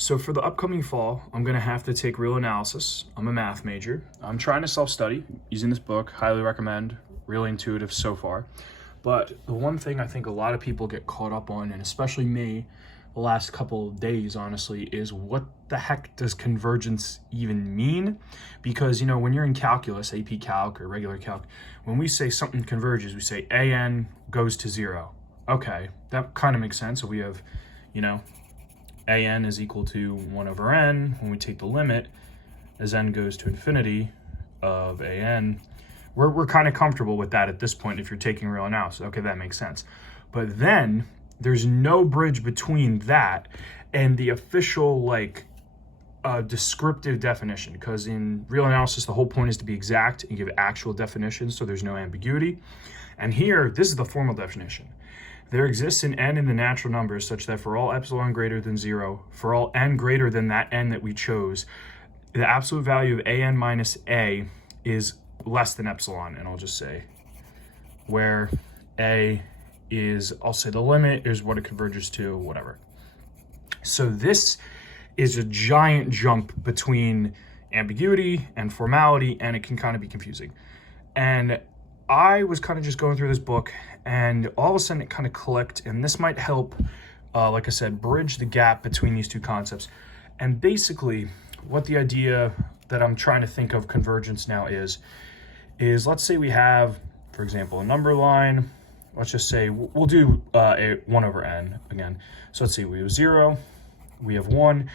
So for the upcoming fall, I'm gonna have to take real analysis. I'm a math major. I'm trying to self-study using this book, highly recommend, really intuitive so far. But the one thing I think a lot of people get caught up on, and especially me, the last couple of days, honestly, is what the heck does convergence even mean? Because, when you're in calculus, AP Calc or regular Calc, when we say something converges, we say AN goes to 0. Okay, that kind of makes sense. So we have, AN is equal to 1 over n. When we take the limit, as n goes to infinity of AN, we're kind of comfortable with that at this point if you're taking real analysis. Okay, that makes sense. But then there's no bridge between that and the official descriptive definition, because in real analysis, the whole point is to be exact and give actual definitions so there's no ambiguity. And here, this is the formal definition. There exists an n in the natural numbers such that for all epsilon greater than 0, for all n greater than that n that we chose, the absolute value of an minus a is less than epsilon. And I'll just say where a is, I'll say the limit is what it converges to, whatever. So this is a giant jump between ambiguity and formality, and it can kind of be confusing. And I was kind of just going through this book, and all of a sudden it kind of clicked, and this might help, like I said, bridge the gap between these two concepts. And basically, what the idea that I'm trying to think of convergence now is let's say we have, for example, a number line. Let's just say we'll do a 1 over n again. So let's see, we have 0, we have 1,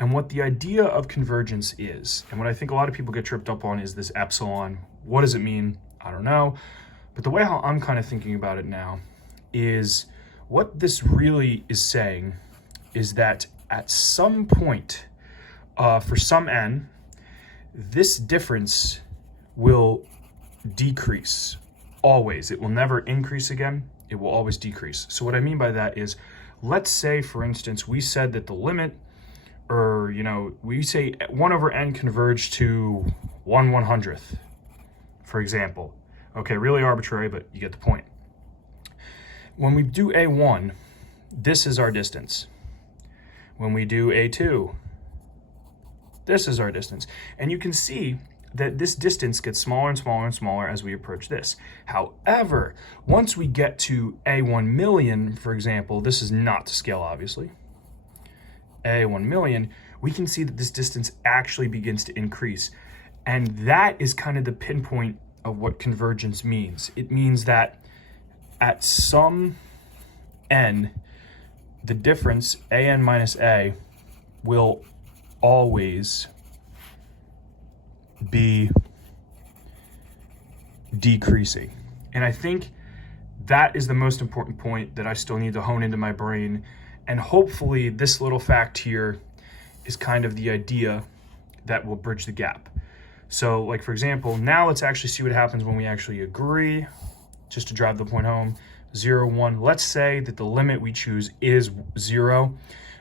and what the idea of convergence is, and what I think a lot of people get tripped up on, is this epsilon. What does it mean? I don't know. But the way how I'm kind of thinking about it now is what this really is saying is that at some point, for some n, this difference will decrease. Always. It will never increase again. It will always decrease. So what I mean by that is, let's say, for instance, we said that the limit, or, we say 1 over n converged to 1/100th, for example. Okay, really arbitrary, but you get the point. When we do A1, this is our distance. When we do A2, this is our distance. And you can see that this distance gets smaller and smaller and smaller as we approach this. However, once we get to A1 million, for example, this is not to scale, obviously. A1 million, we can see that this distance actually begins to increase. And that is kind of the pinpoint of what convergence means. It means that at some n, the difference, an minus a, will always be decreasing. And I think that is the most important point that I still need to hone into my brain. And hopefully this little fact here is kind of the idea that will bridge the gap. So like, for example, now let's actually see what happens when we actually agree, just to drive the point home. 0, 1, let's say that the limit we choose is 0.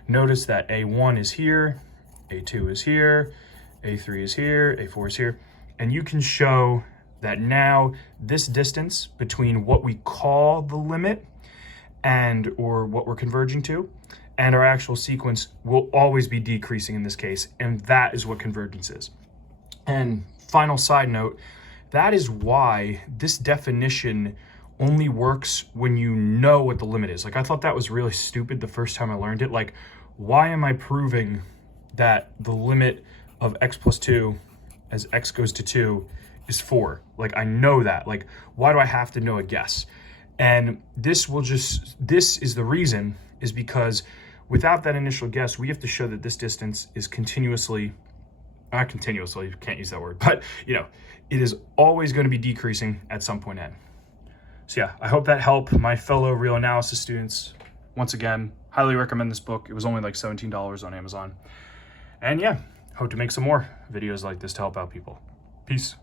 Notice that A1 is here, A2 is here, A3 is here, A4 is here, and you can show that now this distance between what we call the limit or what we're converging to and our actual sequence will always be decreasing in this case, and that is what convergence is. And final side note, that is why this definition only works when you know what the limit is. I thought that was really stupid the first time I learned it. Why am I proving that the limit of x plus 2 as x goes to 2 is 4? I know that. Why do I have to know a guess? And this is the reason, is because without that initial guess, we have to show that this distance is not continuously, you can't use that word, but it is always going to be decreasing at some point n. So yeah, I hope that helped my fellow real analysis students. Once again, highly recommend this book. It was only like $17 on Amazon. And yeah, hope to make some more videos like this to help out people. Peace.